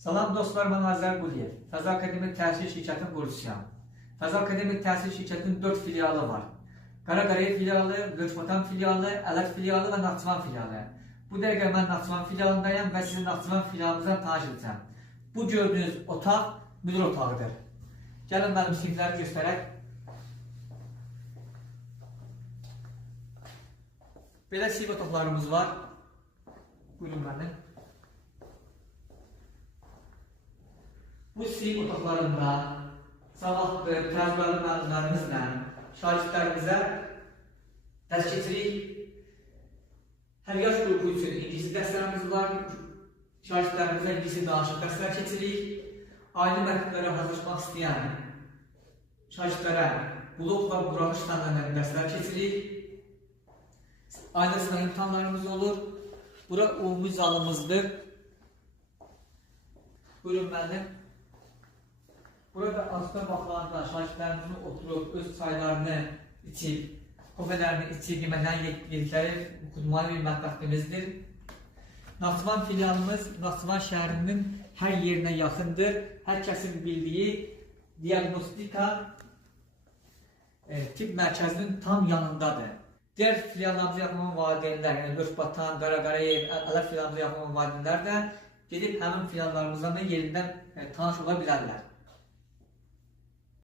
Salam dostlar, mən Azər Quliyev. Fəza Akademik Təhsil Şirkətinin qurucusuyam. Fəza Akademik Təhsil Şirkətinin 4 filialı var. Qaraqaya filialı, Gölçbatan filialı, Ələt filialı və Naxçıvan filialı. Bu dəqiqə mən Naxçıvan filialındayım və sizi Naxçıvan filialımızdan tanış edəcəm. Bu gördüyünüz otaq müdür otağıdır. Gəlin mənim sinifləri göstərək. Belə sinif otaqlarımız var. Buyurun mənim. Bu sinif otaqlarında savadlı, təcrübəli müəllimlərimizlə şagirdlərimizə dərs keçirik. Hər yaş qrupu üçün ingilis dərslərimiz var. Şagirdlərimizə ingilis danışıq dərslər keçirik. Ali məktəblərə hazırlaşmaq istəyən şagirdlərə blok və buraxış fənlərində dərslər keçirik. Ayda sınav imtahanlarımız olur. Bura ümumi zalımızdır. Buyurun müəllim. Burada asıda baxılarında şagirdlərimizin oturub öz çaylarını içib, kofələrini içib, yeməklərini yedikləri qudmalı bir mətbəximizdir. Naxçıvan filialımız Naxçıvan şəhərinin hər yerinə yaxındır. Hər kəsin bildiyi diagnostika tibb mərkəzinin tam yanındadır. Digər filiallarımıza yaxın olan valideynlər, yəni Gölçbatan, Qaraqarayev, Ələt filiallarımıza yaxın olan valideynlər də gedib həmin filiallarımızdan da yerindən tanış ola bilərlər.